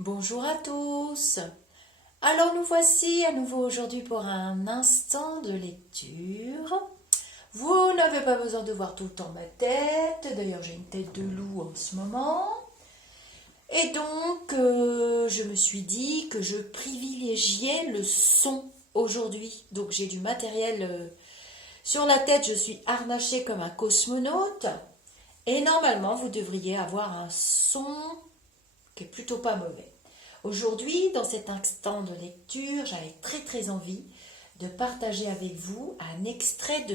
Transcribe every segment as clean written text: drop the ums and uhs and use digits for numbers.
Bonjour à tous. Alors nous voici à nouveau aujourd'hui pour un instant de lecture. Vous n'avez pas besoin de voir tout le temps ma tête. D'ailleurs j'ai une tête de loup en ce moment. Et donc je me suis dit que je privilégiais le son aujourd'hui. Donc j'ai du matériel sur la tête. Je suis harnachée comme un cosmonaute. Et normalement vous devriez avoir un son qui est plutôt pas mauvais. Aujourd'hui, dans cet instant de lecture, j'avais très envie de partager avec vous un extrait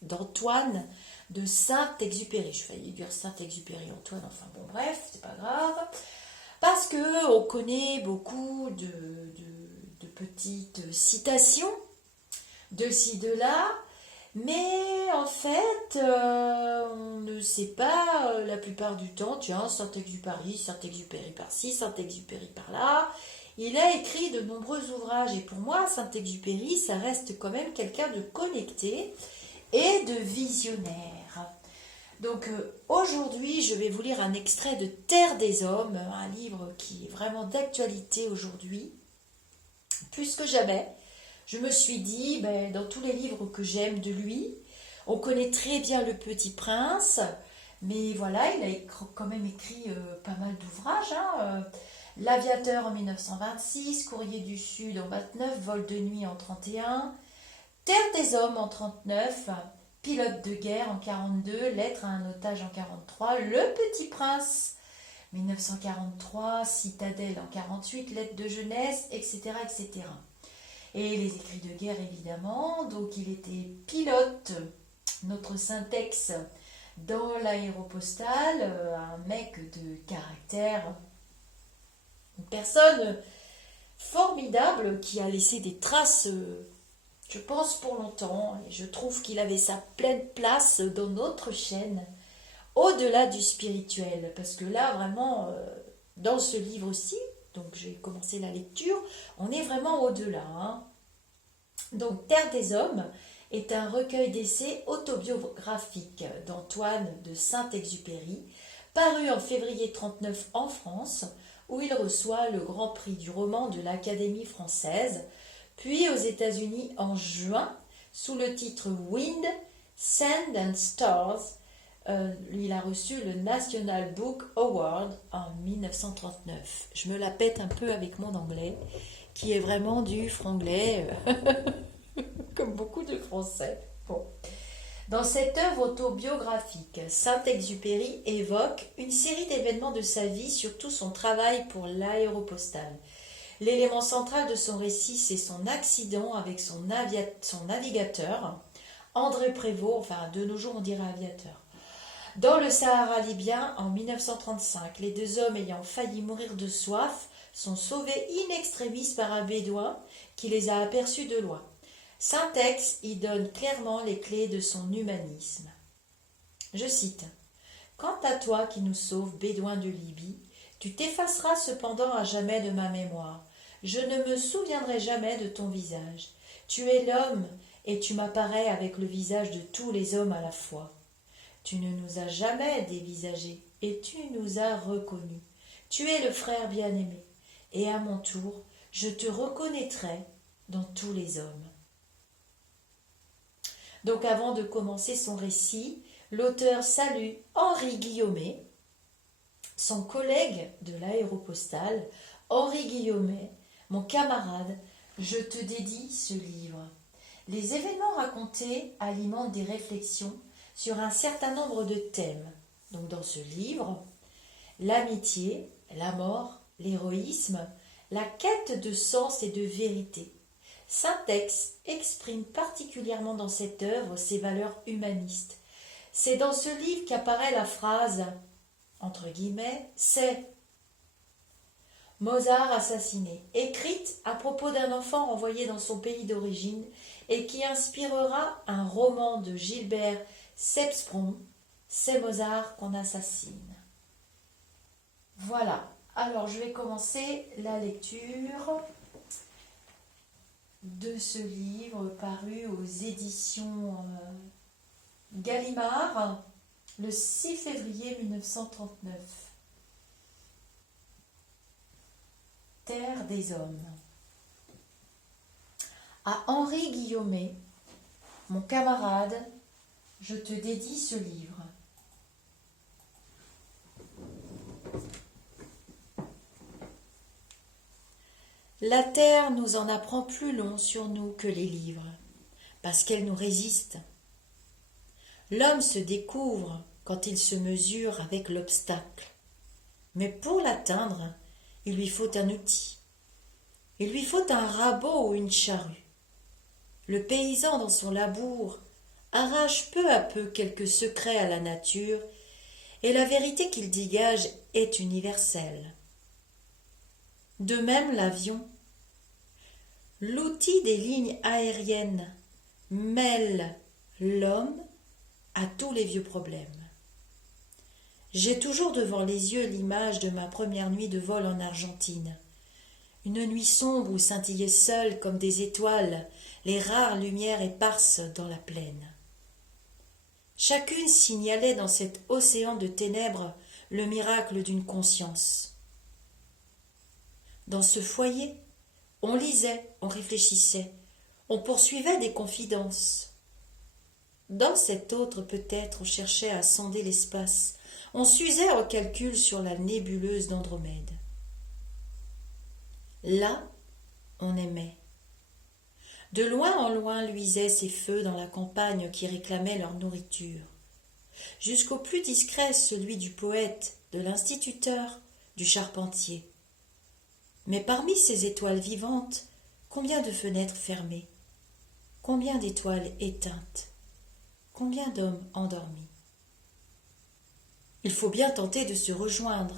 d'Antoine de Saint-Exupéry. Je failli dire Saint-Exupéry Antoine, enfin bon bref, c'est pas grave. Parce que on connaît beaucoup de petites citations de ci, de là, mais en fait, on ne sait pas la plupart du temps, tiens, Saint-Exupéry, Saint-Exupéry par-ci, Saint-Exupéry par-là. Il a écrit de nombreux ouvrages et pour moi, Saint-Exupéry, ça reste quand même quelqu'un de connecté et de visionnaire. Donc aujourd'hui, je vais vous lire un extrait de Terre des Hommes, un livre qui est vraiment d'actualité aujourd'hui, plus que jamais. Je me suis dit, dans tous les livres que j'aime de lui, on connaît très bien Le Petit Prince, mais voilà, il a quand même écrit pas mal d'ouvrages. L'Aviateur en 1926, Courrier du Sud en 29, Vol de nuit en 31, Terre des Hommes en 39, Pilote de guerre en 42, Lettre à un otage en 43, Le Petit Prince 1943, Citadelle en 48, Lettre de jeunesse, etc., etc. Et les écrits de guerre évidemment. Donc il était pilote, notre syntaxe dans l'aéropostale, un mec de caractère, une personne formidable qui a laissé des traces, je pense, pour longtemps. Et je trouve qu'il avait sa pleine place dans notre chaîne, au-delà du spirituel. Parce que là, vraiment, dans ce livre-ci, donc j'ai commencé la lecture, on est vraiment au-delà. Donc Terre des Hommes est un recueil d'essais autobiographiques d'Antoine de Saint-Exupéry, paru en février 39 en France, où il reçoit le Grand Prix du roman de l'Académie française, puis aux États-Unis en juin, sous le titre Wind, Sand and Stars. Il a reçu le National Book Award en 1939. Je me la pète un peu avec mon anglais, qui est vraiment du franglais, comme beaucoup de Français. Bon. Dans cette œuvre autobiographique, Saint-Exupéry évoque une série d'événements de sa vie, surtout son travail pour l'aéropostale. L'élément central de son récit, c'est son accident avec son navigateur, André Prévost, enfin de nos jours on dirait aviateur. Dans le Sahara libyen, en 1935, les deux hommes ayant failli mourir de soif sont sauvés in extremis par un bédouin qui les a aperçus de loin. Saint-Ex y donne clairement les clés de son humanisme. Je cite: Quant à toi qui nous sauves, bédouin de Libye, tu t'effaceras cependant à jamais de ma mémoire. Je ne me souviendrai jamais de ton visage. Tu es l'homme et tu m'apparais avec le visage de tous les hommes à la fois. Tu ne nous as jamais dévisagés et tu nous as reconnus. Tu es le frère bien-aimé et à mon tour, je te reconnaîtrai dans tous les hommes. Donc avant de commencer son récit, l'auteur salue Henri Guillaumet, son collègue de l'aéropostale. Henri Guillaumet, mon camarade, je te dédie ce livre. Les événements racontés alimentent des réflexions sur un certain nombre de thèmes. Donc dans ce livre, l'amitié, la mort, l'héroïsme, la quête de sens et de vérité. Saint-Ex exprime particulièrement dans cette œuvre ses valeurs humanistes. C'est dans ce livre qu'apparaît la phrase, entre guillemets, c'est Mozart assassiné, écrite à propos d'un enfant renvoyé dans son pays d'origine et qui inspirera un roman de Gilbert Cepspron, c'est Mozart qu'on assassine. Voilà, alors je vais commencer la lecture de ce livre paru aux éditions Gallimard le 6 février 1939. Terre des hommes. À Henri Guillaumet, mon camarade, je te dédie ce livre. La terre nous en apprend plus long sur nous que les livres, parce qu'elle nous résiste. L'homme se découvre quand il se mesure avec l'obstacle. Mais pour l'atteindre, il lui faut un outil. Il lui faut un rabot ou une charrue. Le paysan dans son labour arrache peu à peu quelques secrets à la nature, et la vérité qu'il dégage est universelle. De même l'avion. L'outil des lignes aériennes mêle l'homme à tous les vieux problèmes. J'ai toujours devant les yeux l'image de ma première nuit de vol en Argentine. Une nuit sombre où scintillaient seules comme des étoiles les rares lumières éparses dans la plaine. Chacune signalait dans cet océan de ténèbres le miracle d'une conscience. Dans ce foyer, on lisait, on réfléchissait, on poursuivait des confidences. Dans cet autre, peut-être, on cherchait à sonder l'espace, on s'usait en calcul sur la nébuleuse d'Andromède. Là, on aimait. De loin en loin luisaient ces feux dans la campagne qui réclamaient leur nourriture. Jusqu'au plus discret, celui du poète, de l'instituteur, du charpentier. Mais parmi ces étoiles vivantes, combien de fenêtres fermées, combien d'étoiles éteintes, combien d'hommes endormis. Il faut bien tenter de se rejoindre.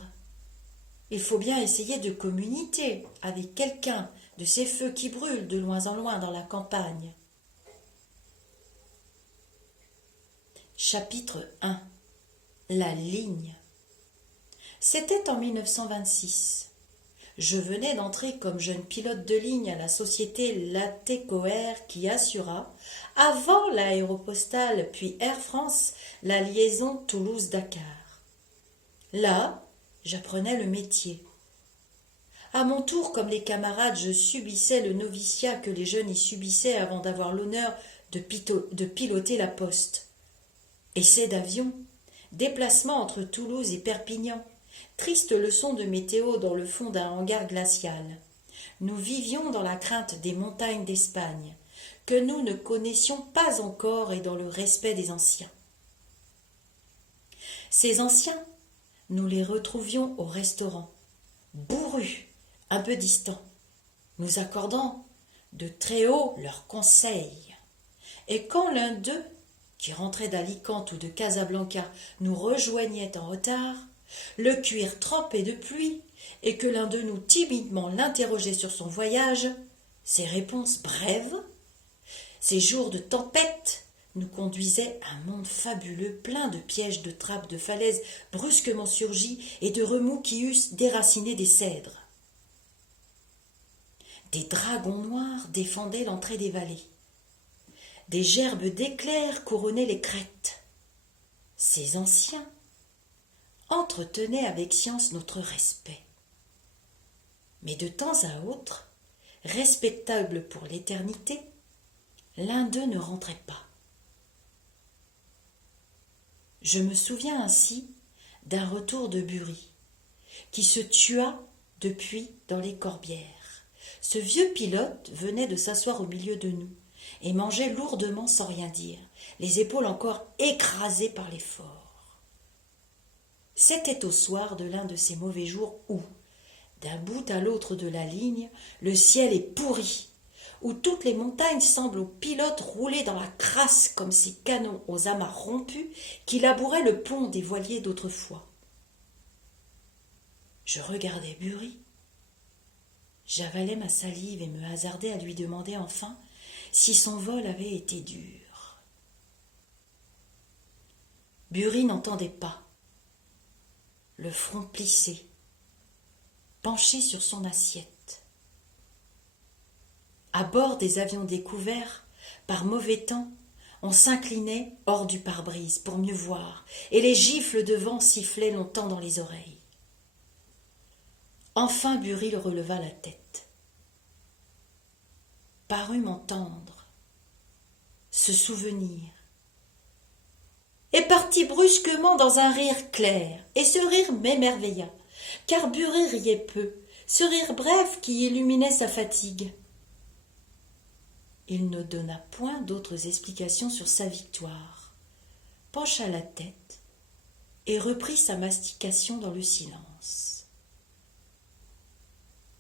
Il faut bien essayer de communiquer avec quelqu'un de ces feux qui brûlent de loin en loin dans la campagne. Chapitre 1. La ligne. C'était en 1926. Je venais d'entrer comme jeune pilote de ligne à la société Latécoère qui assura, avant l'Aéropostale puis Air France, la liaison Toulouse-Dakar. Là, j'apprenais le métier. À mon tour, comme les camarades, je subissais le noviciat que les jeunes y subissaient avant d'avoir l'honneur de piloter la poste. Essai d'avion, déplacement entre Toulouse et Perpignan, triste leçon de météo dans le fond d'un hangar glacial. Nous vivions dans la crainte des montagnes d'Espagne, que nous ne connaissions pas encore et dans le respect des anciens. Ces anciens, nous les retrouvions au restaurant, bourrus, un peu distants, nous accordant de très haut leurs conseils. Et quand l'un d'eux, qui rentrait d'Alicante ou de Casablanca, nous rejoignait en retard, le cuir trempé de pluie, et que l'un de nous timidement l'interrogeait sur son voyage, ses réponses brèves, ces jours de tempête, nous conduisaient à un monde fabuleux, plein de pièges, de trappes, de falaises brusquement surgies et de remous qui eussent déraciné des cèdres. Des dragons noirs défendaient l'entrée des vallées. Des gerbes d'éclairs couronnaient les crêtes. Ces anciens entretenaient avec science notre respect. Mais de temps à autre, respectable pour l'éternité, l'un d'eux ne rentrait pas. Je me souviens ainsi d'un retour de Bury, qui se tua depuis dans les Corbières. Ce vieux pilote venait de s'asseoir au milieu de nous et mangeait lourdement sans rien dire, les épaules encore écrasées par l'effort. C'était au soir de l'un de ces mauvais jours où, d'un bout à l'autre de la ligne, le ciel est pourri, où toutes les montagnes semblent aux pilotes rouler dans la crasse comme ces canons aux amas rompus qui labouraient le pont des voiliers d'autrefois. Je regardais Bury, j'avalais ma salive et me hasardais à lui demander enfin si son vol avait été dur. Bury n'entendait pas, le front plissé, penché sur son assiette. À bord des avions découverts, par mauvais temps, on s'inclinait hors du pare-brise pour mieux voir, et les gifles de vent sifflaient longtemps dans les oreilles. Enfin Buril releva la tête. Parut m'entendre, se souvenir, et partit brusquement dans un rire clair, et ce rire m'émerveilla, car Buril riait peu, ce rire bref qui illuminait sa fatigue. Il ne donna point d'autres explications sur sa victoire, pencha la tête et reprit sa mastication dans le silence.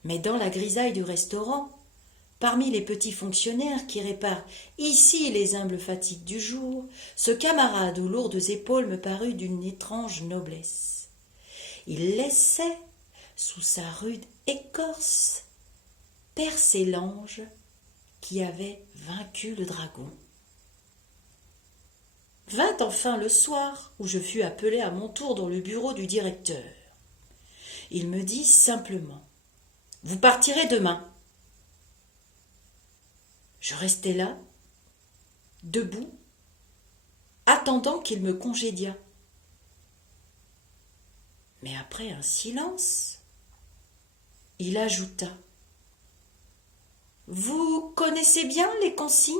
Mais dans la grisaille du restaurant, parmi les petits fonctionnaires qui réparent ici les humbles fatigues du jour, ce camarade aux lourdes épaules me parut d'une étrange noblesse. Il laissait, sous sa rude écorce, percer l'ange qui avait vaincu le dragon. Vint enfin le soir où je fus appelé à mon tour dans le bureau du directeur. Il me dit simplement « Vous partirez demain ». Je restai là, debout, attendant qu'il me congédiât. Mais après un silence, il ajouta « Vous connaissez bien les consignes ?»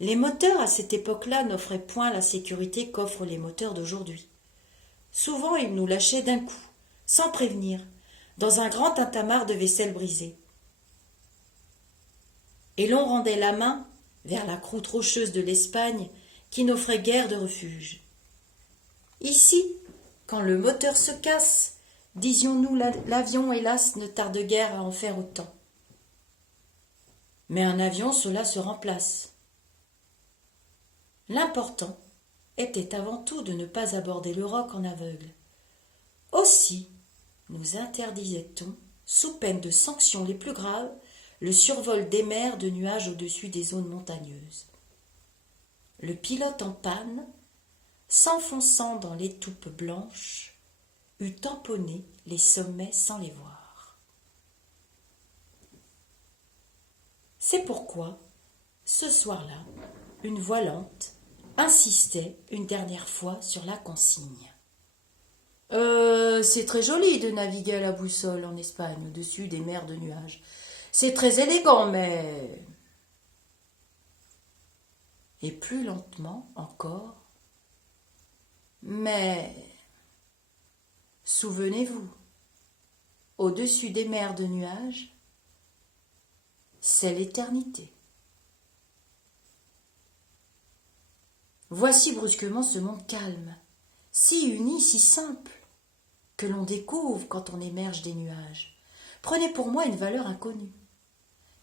Les moteurs à cette époque-là n'offraient point la sécurité qu'offrent les moteurs d'aujourd'hui. Souvent, ils nous lâchaient d'un coup, sans prévenir, dans un grand tintamarre de vaisselle brisée. Et l'on rendait la main vers la croûte rocheuse de l'Espagne qui n'offrait guère de refuge. Ici, quand le moteur se casse, disions-nous, l'avion, hélas, ne tarde guère à en faire autant. Mais un avion, cela se remplace. L'important était avant tout de ne pas aborder le roc en aveugle. Aussi, nous interdisait-on, sous peine de sanctions les plus graves, le survol des mers de nuages au-dessus des zones montagneuses. Le pilote en panne, s'enfonçant dans l'étoupe blanche, eût tamponné les sommets sans les voir. C'est pourquoi, ce soir-là, une voix lente insistait une dernière fois sur la consigne. C'est très joli de naviguer à la boussole en Espagne, au-dessus des mers de nuages. C'est très élégant, mais... Et plus lentement encore. Mais... Souvenez-vous, au-dessus des mers de nuages, c'est l'éternité. Voici brusquement ce monde calme, si uni, si simple, que l'on découvre quand on émerge des nuages, prenait pour moi une valeur inconnue.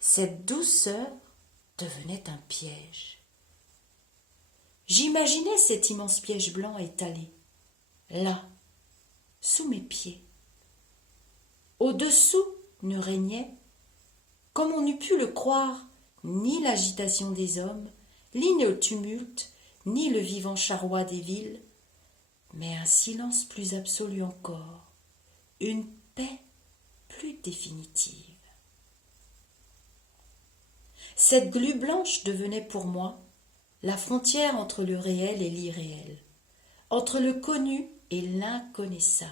Cette douceur devenait un piège. J'imaginais cet immense piège blanc étalé, là, sous mes pieds. Au-dessous ne régnait, comme on eût pu le croire, ni l'agitation des hommes, ni le tumulte, ni le vivant charroi des villes, mais un silence plus absolu encore, une paix plus définitive. Cette glu blanche devenait pour moi la frontière entre le réel et l'irréel, entre le connu et l'inconnaissable.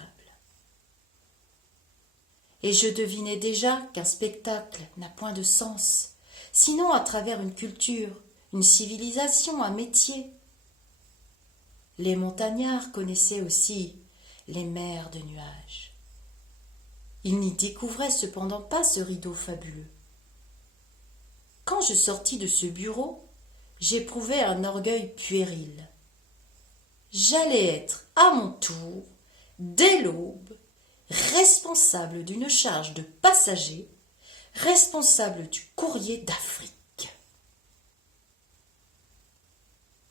Et je devinais déjà qu'un spectacle n'a point de sens, sinon à travers une culture, une civilisation, un métier. Les montagnards connaissaient aussi les mers de nuages. Ils n'y découvraient cependant pas ce rideau fabuleux. Quand je sortis de ce bureau, j'éprouvai un orgueil puéril. J'allais être, à mon tour, dès l'aube, responsable d'une charge de passagers, responsable du courrier d'Afrique.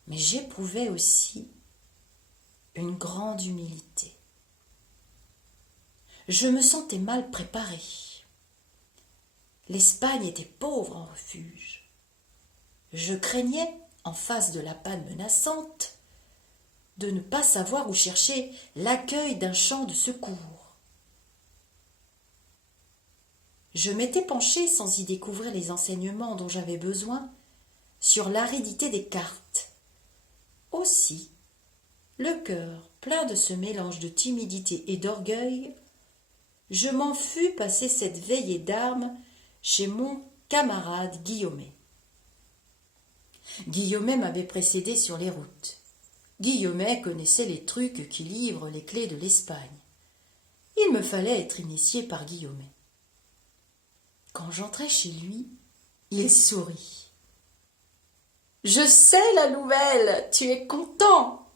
Mais j'éprouvais aussi une grande humilité. Je me sentais mal préparé. L'Espagne était pauvre en refuge. Je craignais, en face de la panne menaçante, de ne pas savoir où chercher l'accueil d'un chant de secours. Je m'étais penché, sans y découvrir les enseignements dont j'avais besoin, sur l'aridité des cartes. Aussi, le cœur plein de ce mélange de timidité et d'orgueil, je m'en fus passer cette veillée d'armes chez mon camarade Guillaumet. Guillaumet m'avait précédé sur les routes. Guillaumet connaissait les trucs qui livrent les clés de l'Espagne. Il me fallait être initié par Guillaumet. Quand j'entrai chez lui, il sourit. « Je sais la nouvelle, tu es content !»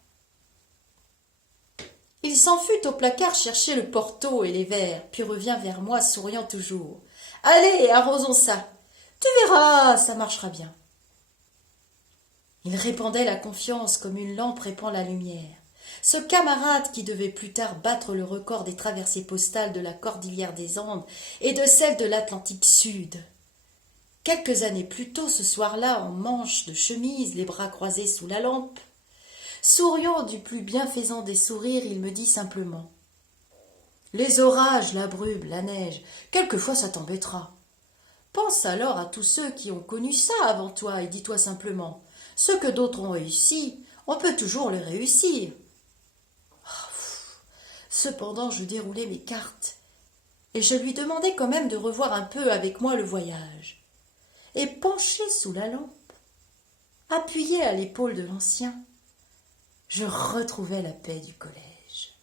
Il s'en fut au placard chercher le porto et les verres, puis revient vers moi souriant toujours. « Allez, arrosons ça. Tu verras, ça marchera bien. » Il répandait la confiance comme une lampe répand la lumière. Ce camarade qui devait plus tard battre le record des traversées postales de la cordillère des Andes et de celle de l'Atlantique Sud. Quelques années plus tôt, ce soir-là, en manche de chemise, les bras croisés sous la lampe, souriant du plus bienfaisant des sourires, il me dit simplement « Les orages, la brume, la neige, quelquefois ça t'embêtera. Pense alors à tous ceux qui ont connu ça avant toi et dis-toi simplement « Ce que d'autres ont réussi, on peut toujours le réussir. » Cependant, je déroulais mes cartes et je lui demandais quand même de revoir un peu avec moi le voyage. Et penché sous la lampe, appuyé à l'épaule de l'ancien, je retrouvais la paix du collège.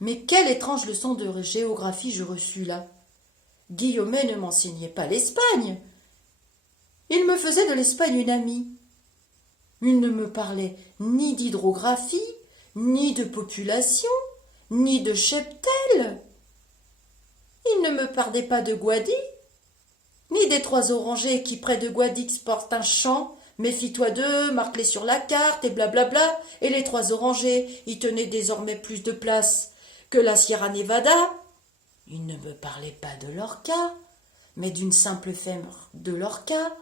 Mais quelle étrange leçon de géographie je reçus là. Guillaumet ne m'enseignait pas l'Espagne. Il me faisait de l'Espagne une amie. Il ne me parlait ni d'hydrographie, ni de population, ni de cheptel. Il ne me parlait pas de Guadeloupe, ni des trois orangers qui près de Guadix portent un champ. Méfie-toi d'eux, marque-les sur la carte et blablabla. Et les trois orangers y tenaient désormais plus de place que la Sierra Nevada. Il ne me parlait pas de Lorca, mais d'une simple ferme de Lorca,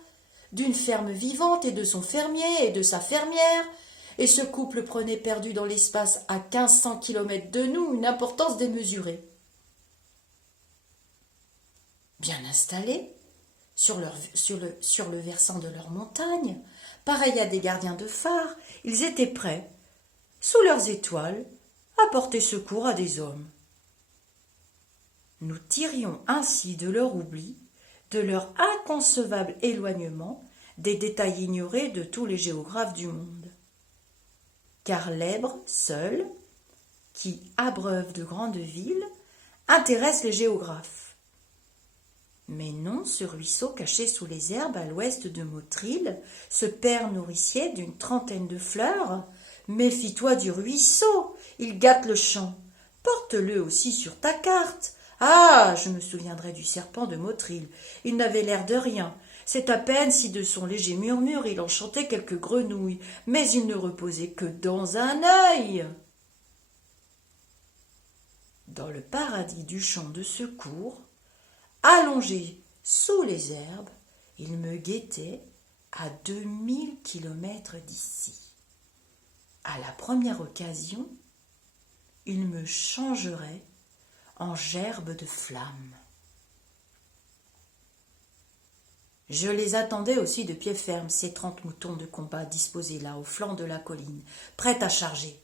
d'une ferme vivante et de son fermier et de sa fermière. Et ce couple prenait perdu dans l'espace à 1500 kilomètres de nous une importance démesurée. Bien installés, sur le versant de leur montagne, pareils à des gardiens de phare, ils étaient prêts, sous leurs étoiles, à porter secours à des hommes. Nous tirions ainsi de leur oubli, de leur inconcevable éloignement, des détails ignorés de tous les géographes du monde. Car l'Èbre, seul, qui abreuve de grandes villes, intéresse les géographes. Mais non ce ruisseau caché sous les herbes à l'ouest de Motril, ce père nourricier d'une trentaine de fleurs. Méfie-toi du ruisseau, il gâte le champ. Porte-le aussi sur ta carte. Ah, je me souviendrai du serpent de Motril. Il n'avait l'air de rien. C'est à peine si de son léger murmure il enchantait quelques grenouilles, mais il ne reposait que dans un œil. Dans le paradis du champ de secours, allongé sous les herbes, il me guettait à 2000 kilomètres d'ici. À la première occasion, il me changerait en gerbe de flammes. Je les attendais aussi de pied ferme, ces 30 moutons de combat disposés là au flanc de la colline, prêts à charger.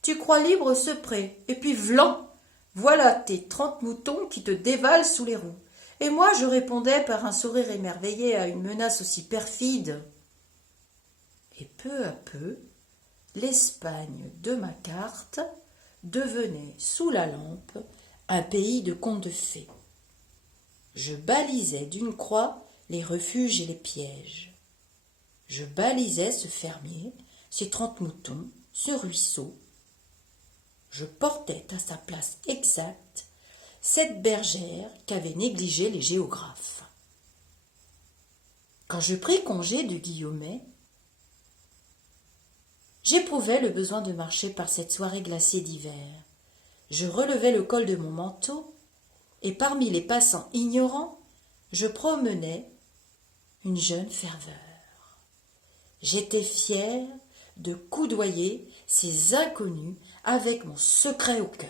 Tu crois libre ce pré, et puis vlan, voilà tes 30 moutons qui te dévalent sous les roues. Et moi je répondais par un sourire émerveillé à une menace aussi perfide. Et peu à peu, l'Espagne de ma carte devenait, sous la lampe, un pays de contes de fées. Je balisais d'une croix les refuges et les pièges. Je balisais ce fermier, ses 30 moutons, ce ruisseau. Je portais à sa place exacte cette bergère qu'avaient négligée les géographes. Quand je pris congé de Guillaumet, j'éprouvais le besoin de marcher par cette soirée glacée d'hiver. Je relevais le col de mon manteau, et parmi les passants ignorants, je promenais une jeune ferveur. J'étais fière de coudoyer ces inconnus avec mon secret au cœur.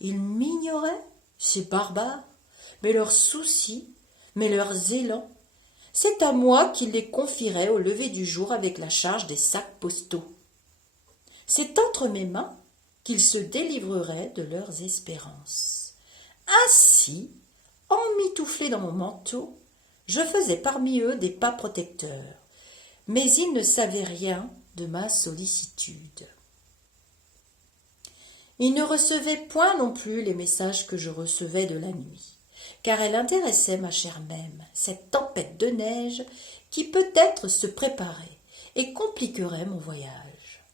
Ils m'ignoraient, ces barbares, mais leurs soucis, mais leurs élans, C'est à moi qu'il les confierait au lever du jour avec la charge des sacs postaux. C'est entre mes mains qu'ils se délivreraient de leurs espérances. Ainsi, emmitouflé dans mon manteau, je faisais parmi eux des pas protecteurs, mais ils ne savaient rien de ma sollicitude. Ils ne recevaient point non plus les messages que je recevais de la nuit, car elle intéressait ma chair même, cette tempête de neige qui peut-être se préparait et compliquerait mon voyage.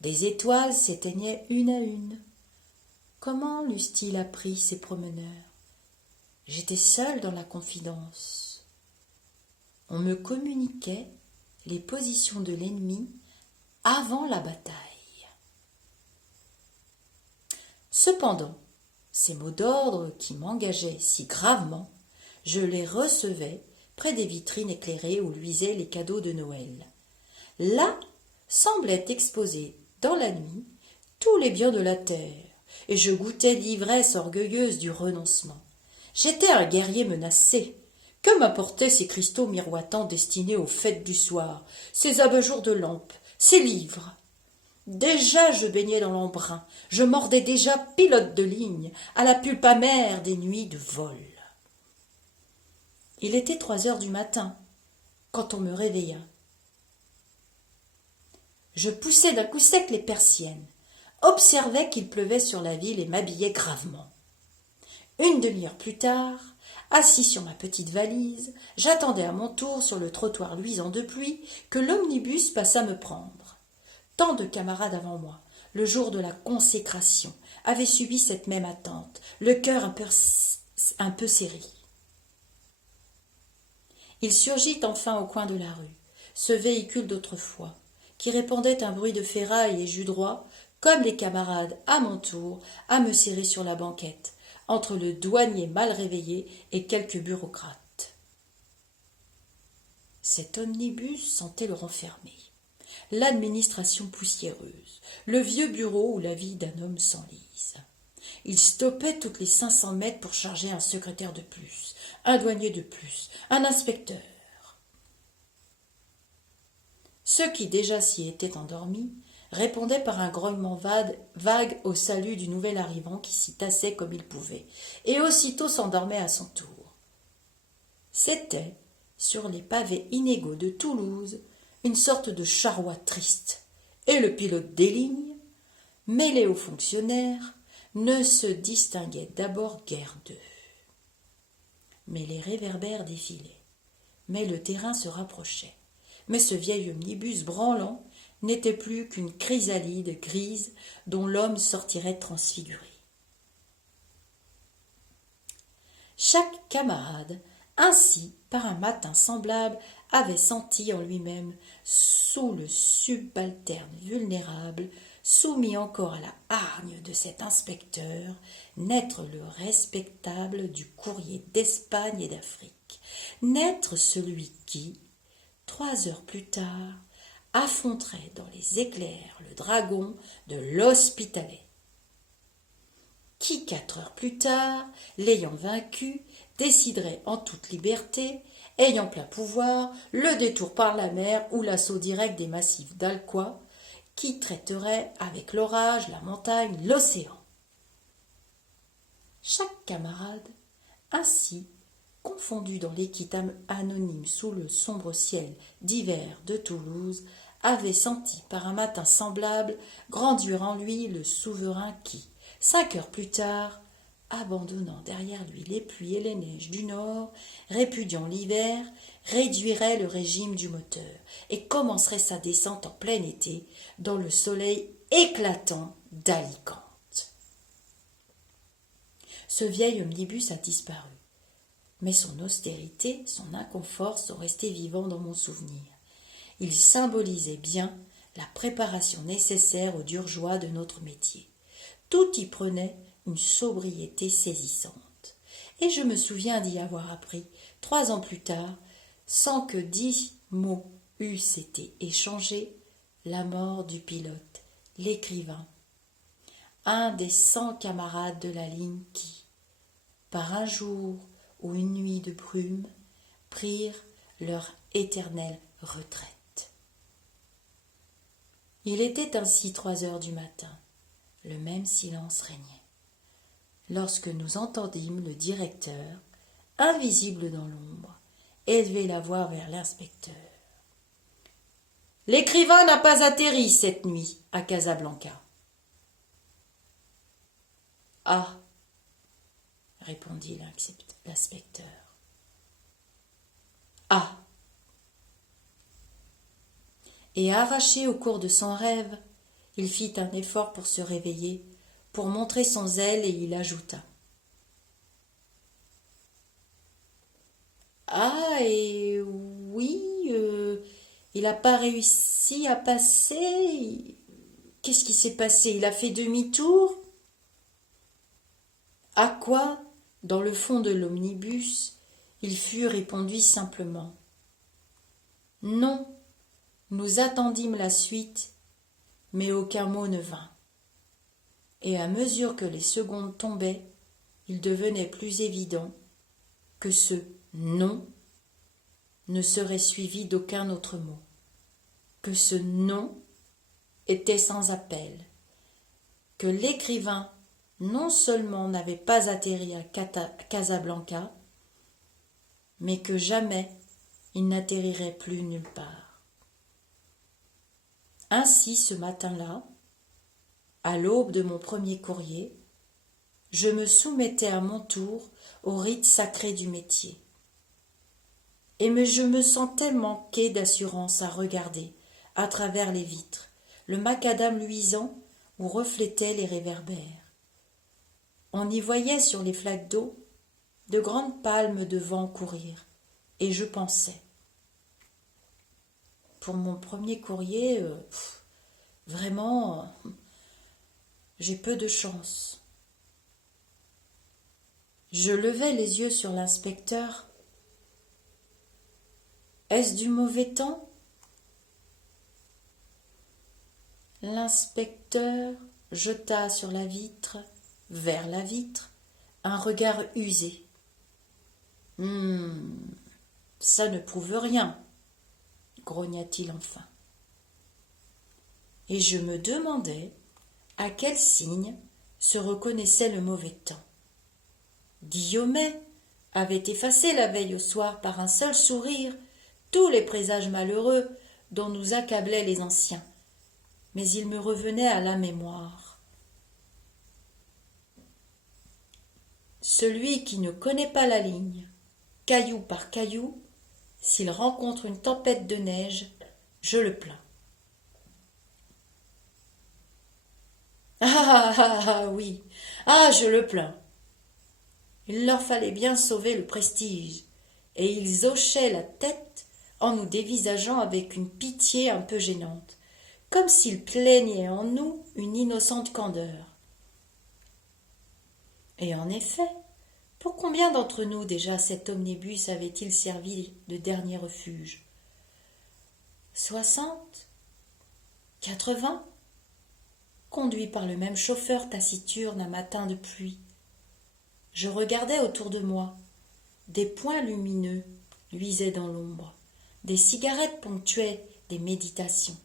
Des étoiles s'éteignaient une à une. Comment l'eussent-ils appris ces promeneurs? J'étais seule dans la confidence. On me communiquait les positions de l'ennemi avant la bataille. Cependant, ces mots d'ordre qui m'engageaient si gravement, je les recevais près des vitrines éclairées où luisaient les cadeaux de Noël. Là semblaient exposés dans la nuit tous les biens de la terre, et je goûtais l'ivresse orgueilleuse du renoncement. J'étais un guerrier menacé. Que m'apportaient ces cristaux miroitants destinés aux fêtes du soir, ces abat-jours de lampes, ces livres? Déjà je baignais dans l'embrun, je mordais déjà pilote de ligne à la pulpe amère des nuits de vol. Il était 3 heures du matin quand on me réveilla. Je poussai d'un coup sec les persiennes, observai qu'il pleuvait sur la ville et m'habillai gravement. Une demi-heure plus tard, assis sur ma petite valise, j'attendais à mon tour sur le trottoir luisant de pluie que l'omnibus passât me prendre. Tant de camarades avant moi, le jour de la consécration, avaient subi cette même attente, le cœur un peu serré. Il surgit enfin au coin de la rue, ce véhicule d'autrefois, qui répandait un bruit de ferraille et jus droit, comme les camarades, à mon tour, à me serrer sur la banquette, entre le douanier mal réveillé et quelques bureaucrates. Cet omnibus sentait le renfermer. L'administration poussiéreuse, le vieux bureau où la vie d'un homme s'enlise. Il stoppait toutes les 500 mètres pour charger un secrétaire de plus, un douanier de plus, un inspecteur. Ceux qui déjà s'y étaient endormis répondaient par un grognement vague au salut du nouvel arrivant qui s'y tassait comme il pouvait, et aussitôt s'endormait à son tour. C'était, sur les pavés inégaux de Toulouse, une sorte de charroi triste, et le pilote des lignes, mêlé aux fonctionnaires, ne se distinguait d'abord guère d'eux. Mais les réverbères défilaient, mais le terrain se rapprochait, mais ce vieil omnibus branlant n'était plus qu'une chrysalide grise dont l'homme sortirait transfiguré. Chaque camarade, ainsi, par un matin semblable, avait senti en lui-même, sous le subalterne vulnérable, soumis encore à la hargne de cet inspecteur, naître le respectable du courrier d'Espagne et d'Afrique, naître celui qui, 3 heures plus tard, affronterait dans les éclairs le dragon de l'Hospitalet, qui 4 heures plus tard, l'ayant vaincu, déciderait en toute liberté, ayant plein pouvoir, le détour par la mer ou l'assaut direct des massifs d'Alcoy, qui traiterait avec l'orage, la montagne, l'océan. Chaque camarade, ainsi, confondu dans l'équite anonyme sous le sombre ciel d'hiver de Toulouse, avait senti par un matin semblable grandir en lui le souverain qui, 5 heures plus tard, abandonnant derrière lui les pluies et les neiges du nord, répudiant l'hiver, réduirait le régime du moteur et commencerait sa descente en plein été dans le soleil éclatant d'Alicante. Ce vieil omnibus a disparu, mais son austérité, son inconfort sont restés vivants dans mon souvenir. Il symbolisait bien la préparation nécessaire aux dures joies de notre métier. Tout y prenait une sobriété saisissante. Et je me souviens d'y avoir appris, 3 ans plus tard, sans que 10 mots eussent été échangés, la mort du pilote, l'écrivain, un des 100 camarades de la ligne qui, par un jour ou une nuit de brume, prirent leur éternelle retraite. Il était ainsi 3 heures du matin. Le même silence régnait, lorsque nous entendîmes le directeur, invisible dans l'ombre, élever la voix vers l'inspecteur. « L'écrivain n'a pas atterri cette nuit à Casablanca. »« Ah !» répondit l'inspecteur. « Ah !» Et arraché au cours de son rêve, il fit un effort pour se réveiller, pour montrer son zèle, et il ajouta. « Ah, et oui, il n'a pas réussi à passer. Qu'est-ce qui s'est passé? Il a fait demi-tour? » À quoi, dans le fond de l'omnibus, il fut répondu simplement. « Non, nous attendîmes la suite, mais aucun mot ne vint. » Et à mesure que les secondes tombaient, il devenait plus évident que ce « non » ne serait suivi d'aucun autre mot, que ce « non » était sans appel, que l'écrivain non seulement n'avait pas atterri à Casablanca, mais que jamais il n'atterrirait plus nulle part. Ainsi, ce matin-là, à l'aube de mon premier courrier, je me soumettais à mon tour au rite sacré du métier. Et je me sentais manquer d'assurance à regarder, à travers les vitres, le macadam luisant où reflétaient les réverbères. On y voyait sur les flaques d'eau de grandes palmes de vent courir, et je pensais. Pour mon premier courrier, vraiment, j'ai peu de chance. Je levai les yeux sur l'inspecteur. Est-ce du mauvais temps? L'inspecteur jeta sur la vitre, vers la vitre, un regard usé. Ça ne prouve rien, grogna-t-il enfin. Et je me demandais à quel signe se reconnaissait le mauvais temps. Guillaumet avait effacé la veille au soir par un seul sourire tous les présages malheureux dont nous accablaient les anciens, mais il me revenait à la mémoire. Celui qui ne connaît pas la ligne, caillou par caillou, s'il rencontre une tempête de neige, je le plains. Oui, je le plains. Il leur fallait bien sauver le prestige, et ils hochaient la tête en nous dévisageant avec une pitié un peu gênante, comme s'ils plaignaient en nous une innocente candeur. Et en effet, pour combien d'entre nous déjà cet omnibus avait-il servi de dernier refuge? 60? 80? Conduit par le même chauffeur taciturne un matin de pluie. Je regardais autour de moi. Des points lumineux luisaient dans l'ombre. Des cigarettes ponctuaient des méditations.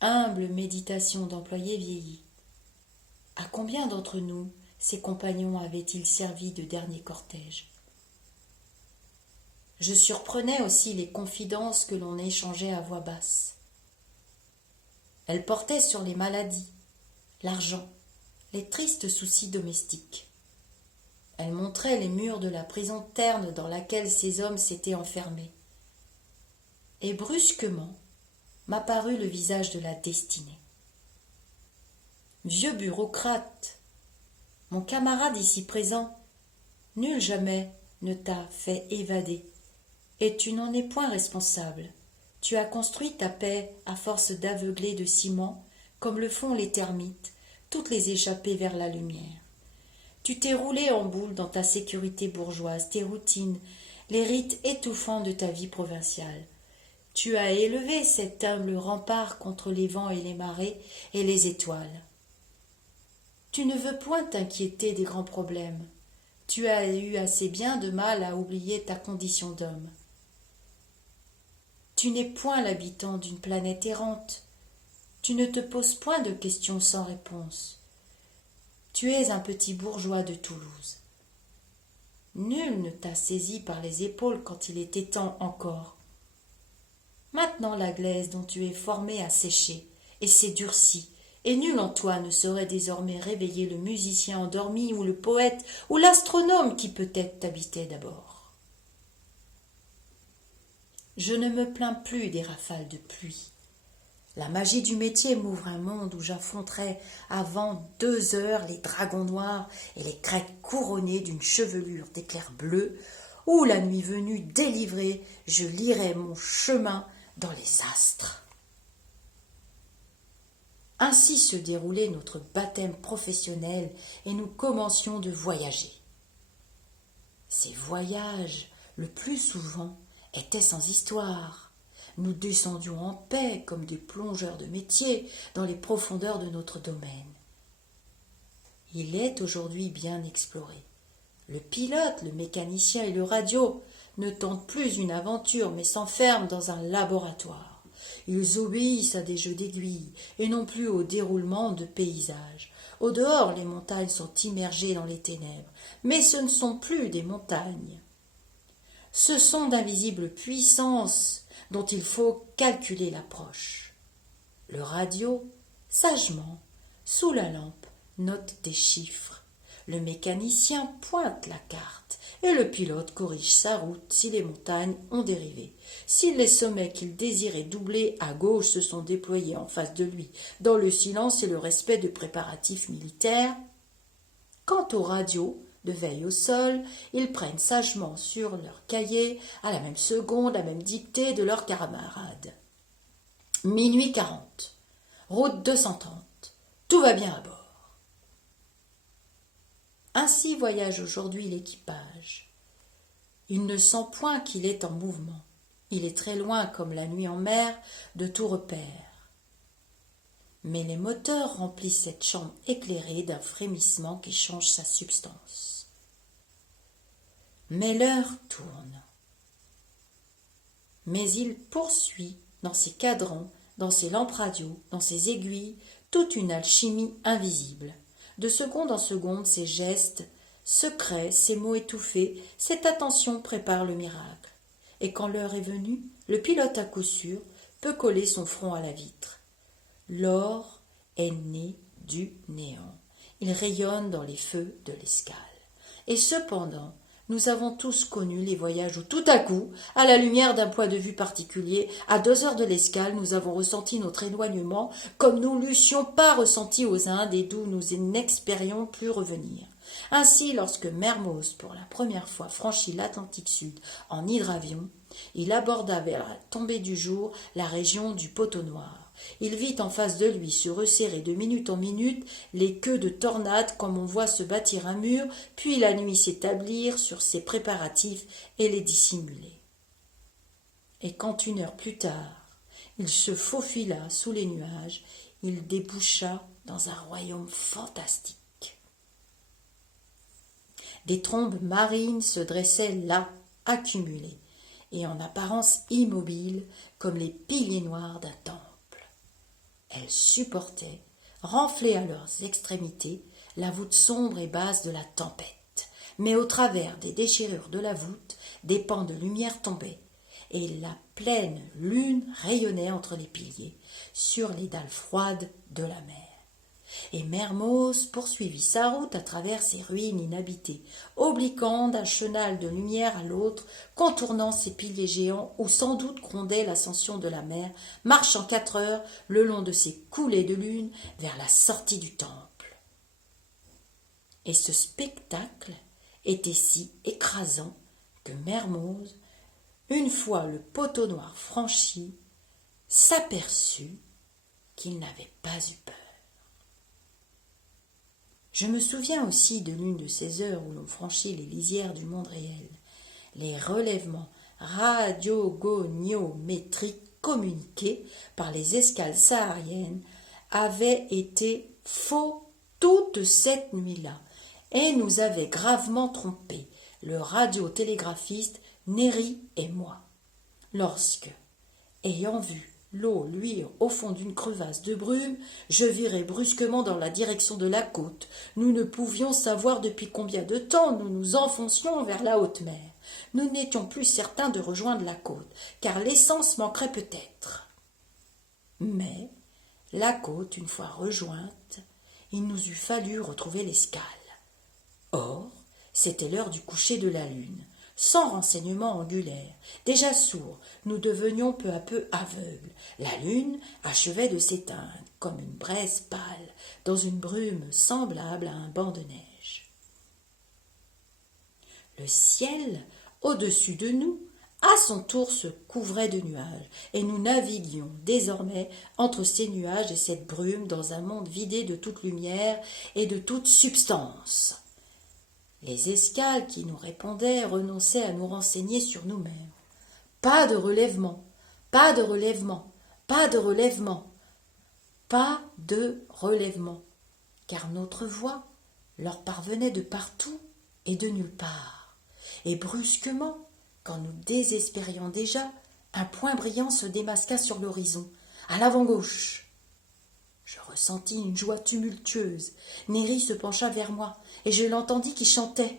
Humble méditation d'employés vieillis. À combien d'entre nous ces compagnons avaient-ils servi de dernier cortège? Je surprenais aussi les confidences que l'on échangeait à voix basse. Elles portaient sur les maladies, l'argent, les tristes soucis domestiques. Elles montraient les murs de la prison terne dans laquelle ces hommes s'étaient enfermés. Et brusquement m'apparut le visage de la destinée. Vieux bureaucrate, mon camarade ici présent, nul jamais ne t'a fait évader, et tu n'en es point responsable. Tu as construit ta paix à force d'aveugler de ciment, comme le font les termites, toutes les échappées vers la lumière. Tu t'es roulé en boule dans ta sécurité bourgeoise, tes routines, les rites étouffants de ta vie provinciale. Tu as élevé cet humble rempart contre les vents et les marées et les étoiles. Tu ne veux point t'inquiéter des grands problèmes. Tu as eu assez bien de mal à oublier ta condition d'homme. Tu n'es point l'habitant d'une planète errante. Tu ne te poses point de questions sans réponse. Tu es un petit bourgeois de Toulouse. Nul ne t'a saisi par les épaules quand il était temps encore. Maintenant la glaise dont tu es formé a séché et s'est durcie, et nul en toi ne saurait désormais réveiller le musicien endormi ou le poète ou l'astronome qui peut-être t'habitait d'abord. Je ne me plains plus des rafales de pluie. La magie du métier m'ouvre un monde où j'affronterai avant 2 heures les dragons noirs et les Grecs couronnés d'une chevelure d'éclairs bleus, où la nuit venue délivrée, je lirai mon chemin dans les astres. Ainsi se déroulait notre baptême professionnel et nous commencions de voyager. Ces voyages, le plus souvent, étaient sans histoire. Nous descendions en paix comme des plongeurs de métier dans les profondeurs de notre domaine. Il est aujourd'hui bien exploré. Le pilote, le mécanicien et le radio ne tentent plus une aventure mais s'enferment dans un laboratoire. Ils obéissent à des jeux d'aiguilles et non plus au déroulement de paysages. Au dehors, les montagnes sont immergées dans les ténèbres, mais ce ne sont plus des montagnes. Ce sont d'invisibles puissances dont il faut calculer l'approche. Le radio, sagement, sous la lampe, note des chiffres. Le mécanicien pointe la carte et le pilote corrige sa route si les montagnes ont dérivé. Si les sommets qu'il désirait doubler à gauche se sont déployés en face de lui, dans le silence et le respect de préparatifs militaires. Quant aux radios, de veille au sol, ils prennent sagement sur leur cahier, à la même seconde, la même dictée de leurs camarades. Minuit 40, route 230, tout va bien à bord. Ainsi voyage aujourd'hui l'équipage. Il ne sent point qu'il est en mouvement. Il est très loin, comme la nuit en mer, de tout repère. Mais les moteurs remplissent cette chambre éclairée d'un frémissement qui change sa substance. Mais l'heure tourne. Mais il poursuit dans ses cadrans, dans ses lampes radio, dans ses aiguilles, toute une alchimie invisible. De seconde en seconde, ses gestes secrets, ses mots étouffés, cette attention prépare le miracle. Et quand l'heure est venue, le pilote à coup sûr peut coller son front à la vitre. L'or est né du néant. Il rayonne dans les feux de l'escale. Et cependant, nous avons tous connu les voyages où tout à coup, à la lumière d'un point de vue particulier, à 2 heures de l'escale, nous avons ressenti notre éloignement comme nous l'eussions pas ressenti aux Indes et d'où nous n'espérions plus revenir. Ainsi, lorsque Mermoz, pour la première fois, franchit l'Atlantique Sud en hydravion, il aborda vers la tombée du jour la région du Poteau Noir. Il vit en face de lui se resserrer de minute en minute les queues de tornades comme on voit se bâtir un mur, puis la nuit s'établir sur ses préparatifs et les dissimuler. Et quand 1 heure plus tard, il se faufila sous les nuages, il déboucha dans un royaume fantastique. Des trombes marines se dressaient là, accumulées, et en apparence immobiles comme les piliers noirs d'un temple. Elles supportaient, renflées à leurs extrémités, la voûte sombre et basse de la tempête. Mais au travers des déchirures de la voûte, des pans de lumière tombaient, et la pleine lune rayonnait entre les piliers, sur les dalles froides de la mer. Et Mermoz poursuivit sa route à travers ces ruines inhabitées, obliquant d'un chenal de lumière à l'autre, contournant ces piliers géants où sans doute grondait l'ascension de la mer, marchant 4 heures le long de ces coulées de lune vers la sortie du temple. Et ce spectacle était si écrasant que Mermoz, une fois le Poteau Noir franchi, s'aperçut qu'il n'avait pas eu peur. Je me souviens aussi de l'une de ces heures où l'on franchit les lisières du monde réel. Les relèvements radiogoniométriques communiqués par les escales sahariennes avaient été faux toute cette nuit-là, et nous avait gravement trompés, le radiotélégraphiste Néri et moi. Lorsque, ayant vu l'eau luire au fond d'une crevasse de brume, je virai brusquement dans la direction de la côte. Nous ne pouvions savoir depuis combien de temps nous nous enfoncions vers la haute mer. Nous n'étions plus certains de rejoindre la côte, car l'essence manquerait peut-être. Mais, la côte, une fois rejointe, il nous eût fallu retrouver l'escale. Or, c'était l'heure du coucher de la lune. Sans renseignements angulaires, déjà sourds, nous devenions peu à peu aveugles. La lune achevait de s'éteindre, comme une braise pâle, dans une brume semblable à un banc de neige. Le ciel, au-dessus de nous, à son tour se couvrait de nuages, et nous naviguions désormais entre ces nuages et cette brume dans un monde vidé de toute lumière et de toute substance. Les escales qui nous répondaient renonçaient à nous renseigner sur nous-mêmes. Pas de relèvement, pas de relèvement, pas de relèvement, pas de relèvement, car notre voix leur parvenait de partout et de nulle part. Et brusquement, quand nous désespérions déjà, un point brillant se démasqua sur l'horizon, à l'avant-gauche. Je ressentis une joie tumultueuse. Néri se pencha vers moi, et je l'entendis qui chantait.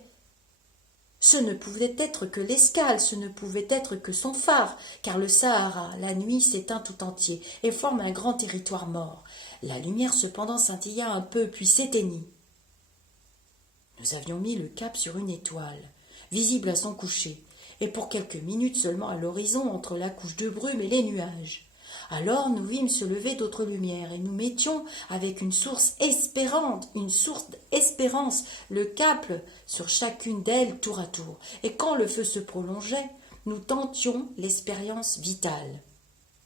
Ce ne pouvait être que l'escale, ce ne pouvait être que son phare, car le Sahara, la nuit, s'éteint tout entier, et forme un grand territoire mort. La lumière cependant scintilla un peu, puis s'éteignit. Nous avions mis le cap sur une étoile, visible à son coucher, et pour quelques minutes seulement à l'horizon, entre la couche de brume et les nuages. Alors nous vîmes se lever d'autres lumières, et nous mettions avec une source d'espérance, le cap sur chacune d'elles tour à tour. Et quand le feu se prolongeait, nous tentions l'expérience vitale.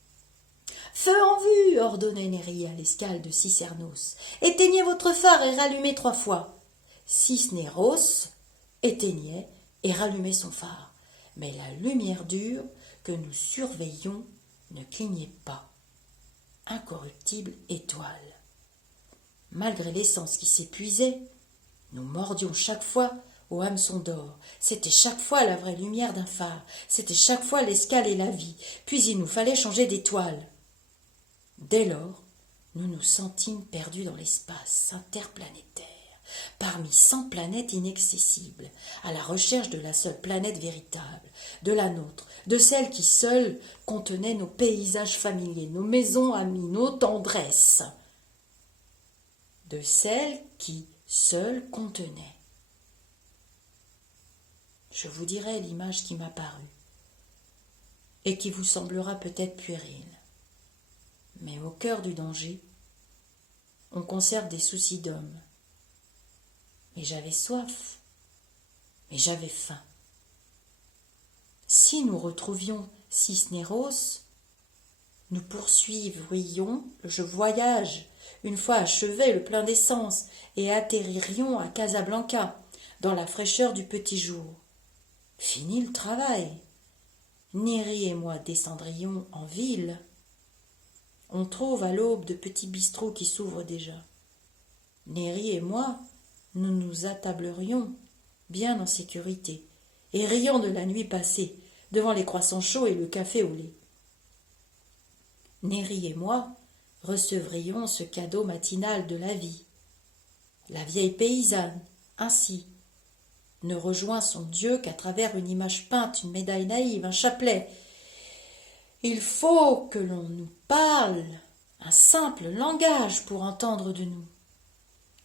« Feu en vue !» ordonnait Néri à l'escale de Cisneros. « Éteignez votre phare et rallumez 3 fois. » Cisneros éteignait et rallumait son phare, mais la lumière dure que nous surveillions ne clignait pas. Incorruptible étoile. Malgré l'essence qui s'épuisait, nous mordions chaque fois au hameçon d'or. C'était chaque fois la vraie lumière d'un phare. C'était chaque fois l'escale et la vie. Puis il nous fallait changer d'étoile. Dès lors, nous nous sentîmes perdus dans l'espace interplanétaire, parmi 100 planètes inaccessibles, à la recherche de la seule planète véritable, de la nôtre, de celle qui seule contenait nos paysages familiers, nos maisons amies, nos tendresses, de celle qui seule contenait. Je vous dirai l'image qui m'apparut, et qui vous semblera peut-être puérile. Mais au cœur du danger, on conserve des soucis d'homme. Mais j'avais soif, mais j'avais faim. Si nous retrouvions Cisneros, nous poursuivrions le voyage, une fois achevé le plein d'essence, et atterririons à Casablanca, dans la fraîcheur du petit jour. Fini le travail. Néri et moi descendrions en ville. On trouve à l'aube de petits bistrots qui s'ouvrent déjà. Néri et moi, nous nous attablerions bien en sécurité et rions de la nuit passée devant les croissants chauds et le café au lait. Néri et moi recevrions ce cadeau matinal de la vie. La vieille paysanne, ainsi, ne rejoint son Dieu qu'à travers une image peinte, une médaille naïve, un chapelet. Il faut que l'on nous parle un simple langage pour entendre de nous.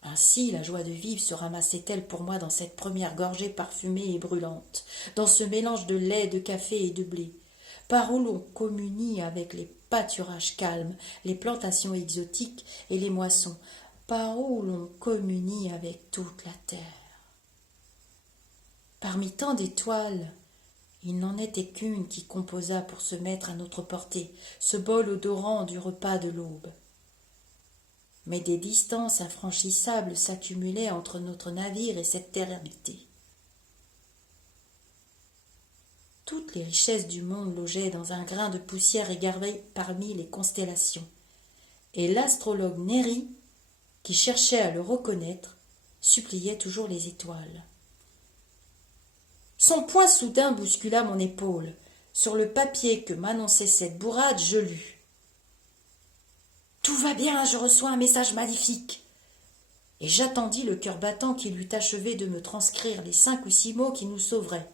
Ainsi la joie de vivre se ramassait-elle pour moi dans cette première gorgée parfumée et brûlante, dans ce mélange de lait, de café et de blé, par où l'on communie avec les pâturages calmes, les plantations exotiques et les moissons, par où l'on communie avec toute la terre. Parmi tant d'étoiles, il n'en était qu'une qui composa pour se mettre à notre portée ce bol odorant du repas de l'aube. Mais des distances infranchissables s'accumulaient entre notre navire et cette terre habitée. Toutes les richesses du monde logeaient dans un grain de poussière égaré parmi les constellations, et l'astrologue Néri, qui cherchait à le reconnaître, suppliaient toujours les étoiles. Son poing soudain bouscula mon épaule. Sur le papier que m'annonçait cette bourrade, je lus. « Tout va bien, je reçois un message magnifique. » Et j'attendis le cœur battant qu'il eût achevé de me transcrire les 5 ou 6 mots qui nous sauveraient.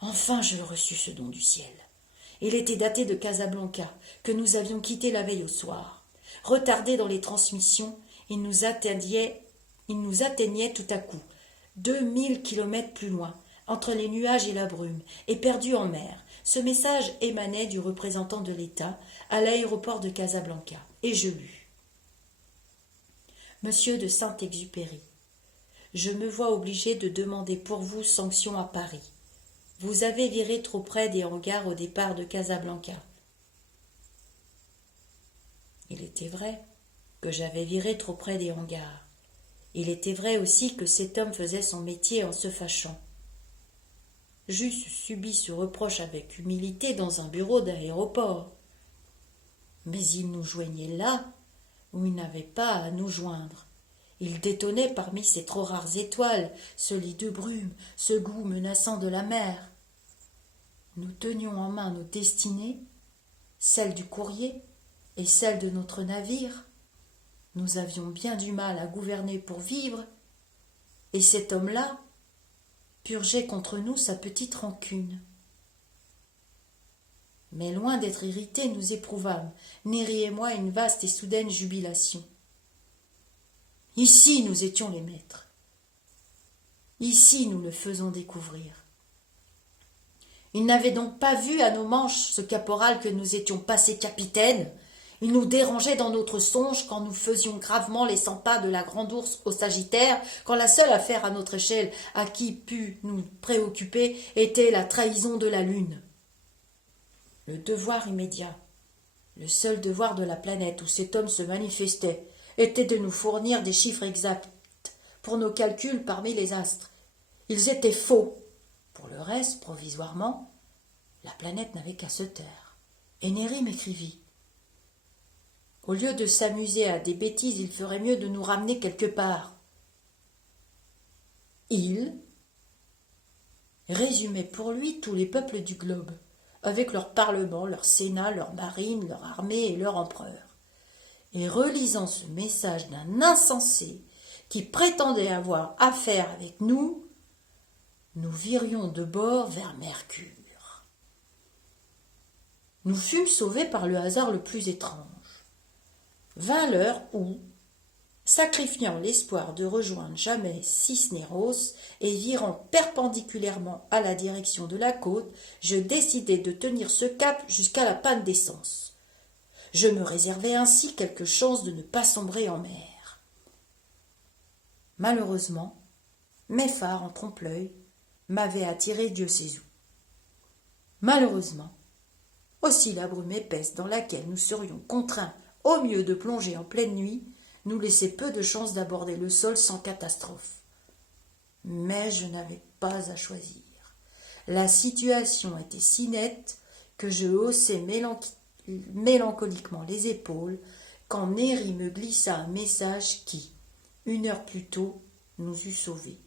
Enfin je reçus ce don du ciel. Il était daté de Casablanca, que nous avions quitté la veille au soir. Retardé dans les transmissions, il nous atteignait tout à coup, 2000 kilomètres plus loin, entre les nuages et la brume, et perdu en mer. Ce message émanait du représentant de l'État à l'aéroport de Casablanca, et je lus. Monsieur de Saint-Exupéry, je me vois obligé de demander pour vous sanction à Paris. Vous avez viré trop près des hangars au départ de Casablanca. Il était vrai que j'avais viré trop près des hangars. Il était vrai aussi que cet homme faisait son métier en se fâchant. J'eusse subi ce reproche avec humilité dans un bureau d'aéroport. Mais il nous joignait là où il n'avait pas à nous joindre. Il détonnait parmi ces trop rares étoiles, ce lit de brume, ce goût menaçant de la mer. Nous tenions en main nos destinées, celle du courrier et celle de notre navire. Nous avions bien du mal à gouverner pour vivre, et cet homme-là purgeait contre nous sa petite rancune. Mais loin d'être irrités, nous éprouvâmes, Néry et moi, une vaste et soudaine jubilation. Ici nous étions les maîtres. Ici nous le faisons découvrir. Il n'avait donc pas vu à nos manches ce caporal que nous étions passés capitaines. Il nous dérangeait dans notre songe quand nous faisions gravement les 100 pas de la Grande Ourse au Sagittaire, quand la seule affaire à notre échelle à qui pût nous préoccuper était la trahison de la Lune. Le devoir immédiat, le seul devoir de la planète où cet homme se manifestait, était de nous fournir des chiffres exacts pour nos calculs parmi les astres. Ils étaient faux. Pour le reste, provisoirement, la planète n'avait qu'à se taire. Et Néry m'écrivit. Au lieu de s'amuser à des bêtises, il ferait mieux de nous ramener quelque part. Il résumait pour lui tous les peuples du globe, avec leur parlement, leur sénat, leur marine, leur armée et leur empereur. Et relisant ce message d'un insensé qui prétendait avoir affaire avec nous, nous virions de bord vers Mercure. Nous fûmes sauvés par le hasard le plus étrange. Vint l'heure où, sacrifiant l'espoir de rejoindre jamais Cisneros et virant perpendiculairement à la direction de la côte, je décidai de tenir ce cap jusqu'à la panne d'essence. Je me réservais ainsi quelque chance de ne pas sombrer en mer. Malheureusement, mes phares en trompe-l'œil m'avaient attiré Dieu sait où. Malheureusement, aussi la brume épaisse dans laquelle nous serions contraints au mieux de plonger en pleine nuit nous laissait peu de chance d'aborder le sol sans catastrophe. Mais je n'avais pas à choisir. La situation était si nette que je haussai mélancoliquement les épaules quand Néry me glissa un message qui, 1 heure plus tôt, nous eût sauvés.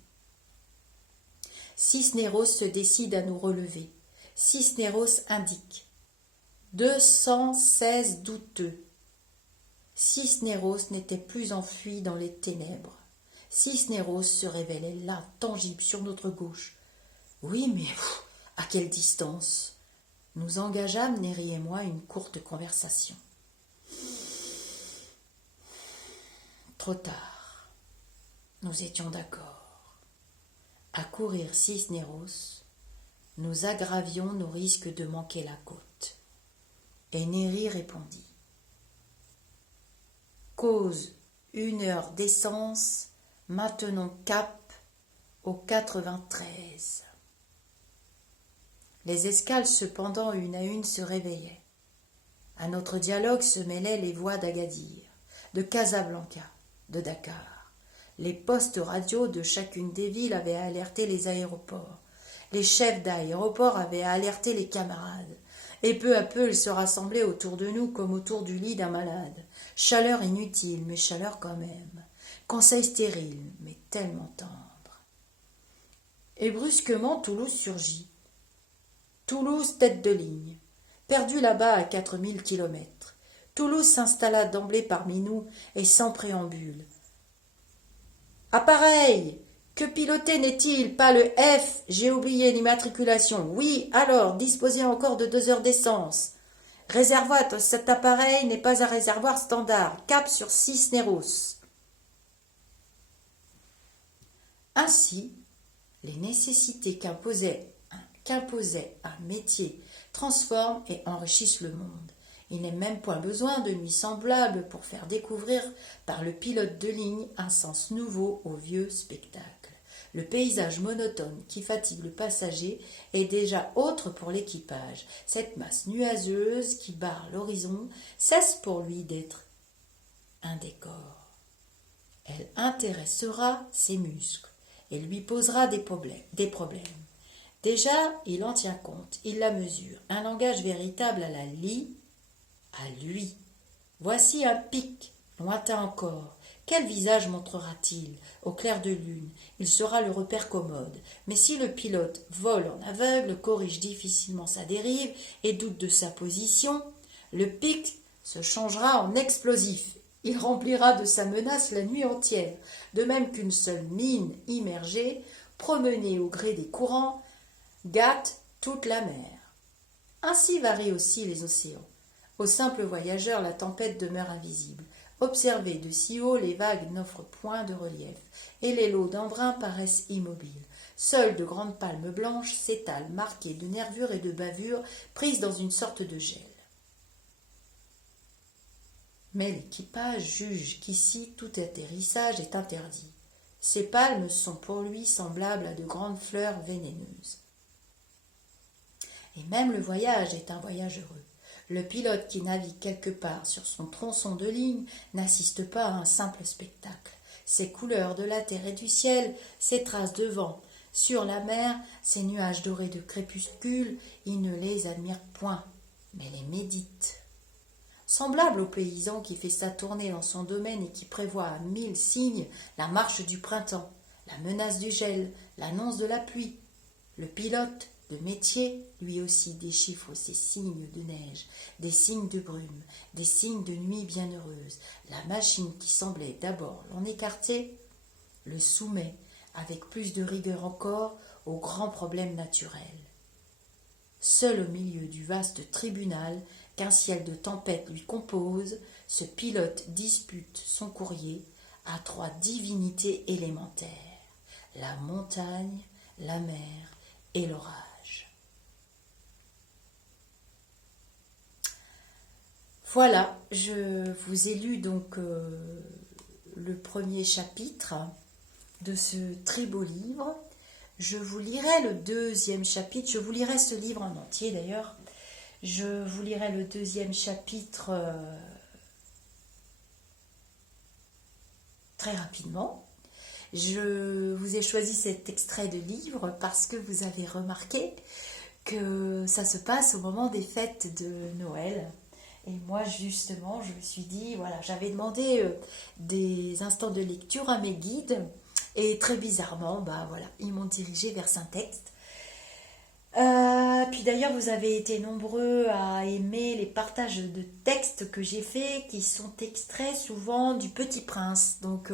Cisneros se décide à nous relever. Cisneros indique 216 douteux. Cisneros n'était plus enfui dans les ténèbres. Cisneros se révélait là, tangible, sur notre gauche. Oui, mais à quelle distance? Nous engageâmes, Néry et moi, une courte conversation. Trop tard. Nous étions d'accord. À courir Cisneros, nous aggravions nos risques de manquer la côte. Et Néry répondit. Cause 1 heure d'essence, maintenons cap au 93. Les escales, cependant, une à une, se réveillaient. À notre dialogue se mêlaient les voix d'Agadir, de Casablanca, de Dakar. Les postes radio de chacune des villes avaient alerté les aéroports. Les chefs d'aéroport avaient alerté les camarades. Et peu à peu, ils se rassemblaient autour de nous comme autour du lit d'un malade. Chaleur inutile, mais chaleur quand même. Conseil stérile, mais tellement tendre. Et brusquement, Toulouse surgit. Toulouse, tête de ligne. Perdu là-bas à 4000 kilomètres. Toulouse s'installa d'emblée parmi nous et sans préambule. Appareil! Que piloter n'est-il pas le F? J'ai oublié l'immatriculation. Oui, alors, disposez encore de 2 heures d'essence. Réservoir, cet appareil n'est pas un réservoir standard. Cap sur Cisneros. Ainsi, les nécessités qu'imposait un métier transforment et enrichissent le monde. Il n'est même point besoin de nuits semblables pour faire découvrir par le pilote de ligne un sens nouveau au vieux spectacle. Le paysage monotone qui fatigue le passager est déjà autre pour l'équipage. Cette masse nuageuse qui barre l'horizon cesse pour lui d'être un décor. Elle intéressera ses muscles et lui posera des problèmes. Déjà, il en tient compte, il la mesure. Un langage véritable à la lie, à lui. Voici un pic, lointain encore. Quel visage montrera-t-il? Au clair de lune, il sera le repère commode. Mais si le pilote vole en aveugle, corrige difficilement sa dérive et doute de sa position, le pic se changera en explosif. Il remplira de sa menace la nuit entière, de même qu'une seule mine immergée, promenée au gré des courants, gâte toute la mer. Ainsi varient aussi les océans. Au simple voyageur, la tempête demeure invisible. Observez de si haut, les vagues n'offrent point de relief, et les lots d'embrun paraissent immobiles. Seules de grandes palmes blanches s'étalent, marquées de nervures et de bavures, prises dans une sorte de gel. Mais l'équipage juge qu'ici tout atterrissage est interdit. Ces palmes sont pour lui semblables à de grandes fleurs vénéneuses. Et même le voyage est un voyage heureux. Le pilote qui navigue quelque part sur son tronçon de ligne n'assiste pas à un simple spectacle. Ces couleurs de la terre et du ciel, ces traces de vent sur la mer, ces nuages dorés de crépuscule, il ne les admire point, mais les médite. Semblable au paysan qui fait sa tournée dans son domaine et qui prévoit à 1000 signes la marche du printemps, la menace du gel, l'annonce de la pluie. Le pilote de métier, lui aussi, déchiffre ces signes de neige, des signes de brume, des signes de nuit bienheureuse. La machine qui semblait d'abord l'en écarter, le soumet, avec plus de rigueur encore, aux grands problèmes naturels. Seul au milieu du vaste tribunal qu'un ciel de tempête lui compose, ce pilote dispute son courrier à 3 divinités élémentaires, la montagne, la mer et l'orage. Voilà, je vous ai lu donc le premier chapitre de ce très beau livre. Je vous lirai le deuxième chapitre, je vous lirai ce livre en entier d'ailleurs. Je vous lirai le deuxième chapitre très rapidement. Je vous ai choisi cet extrait de livre parce que vous avez remarqué que ça se passe au moment des fêtes de Noël. Et moi, justement, je me suis dit, voilà, j'avais demandé des instants de lecture à mes guides. Et très bizarrement, bah voilà, ils m'ont dirigé vers Saint-Texte. Puis d'ailleurs, vous avez été nombreux à aimer les partages de textes que j'ai faits, qui sont extraits souvent du Petit Prince. Donc,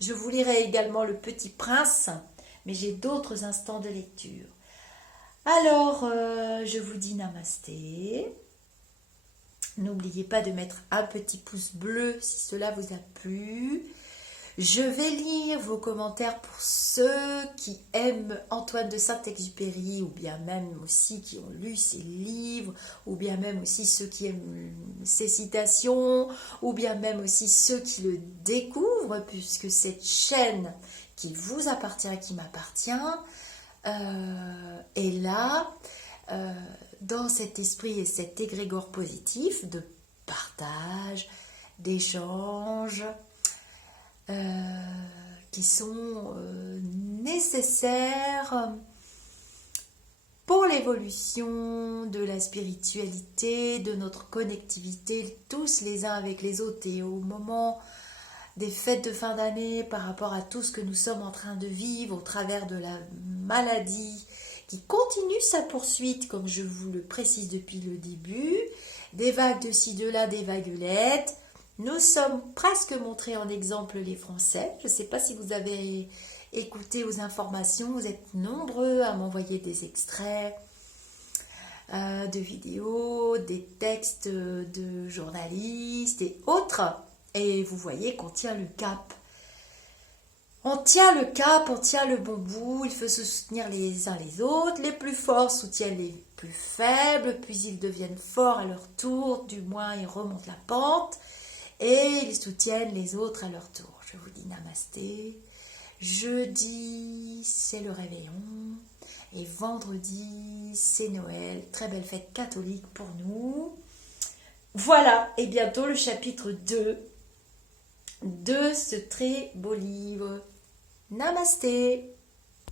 je vous lirai également le Petit Prince, mais j'ai d'autres instants de lecture. Alors, je vous dis namasté. N'oubliez pas de mettre un petit pouce bleu si cela vous a plu. Je vais lire vos commentaires pour ceux qui aiment Antoine de Saint-Exupéry, ou bien même aussi qui ont lu ses livres, ou bien même aussi ceux qui aiment ses citations, ou bien même aussi ceux qui le découvrent, puisque cette chaîne qui vous appartient, qui m'appartient, est là, dans cet esprit et cet égrégore positif de partage, d'échange, qui sont nécessaires pour l'évolution de la spiritualité, de notre connectivité tous les uns avec les autres. Et au moment des fêtes de fin d'année par rapport à tout ce que nous sommes en train de vivre au travers de la maladie qui continue sa poursuite, comme je vous le précise depuis le début. Des vagues de ci, de là, des vaguelettes. Nous sommes presque montrés en exemple les Français. Je ne sais pas si vous avez écouté aux informations. Vous êtes nombreux à m'envoyer des extraits de vidéos, des textes de journalistes et autres. Et vous voyez qu'on tient le cap. On tient le cap, on tient le bon bout, il faut se soutenir les uns les autres. Les plus forts soutiennent les plus faibles, puis ils deviennent forts à leur tour, du moins ils remontent la pente et ils soutiennent les autres à leur tour. Je vous dis namasté. Jeudi, c'est le réveillon et vendredi, c'est Noël. Très belle fête catholique pour nous. Voilà, et bientôt le chapitre 2 de ce très beau livre. Namasté.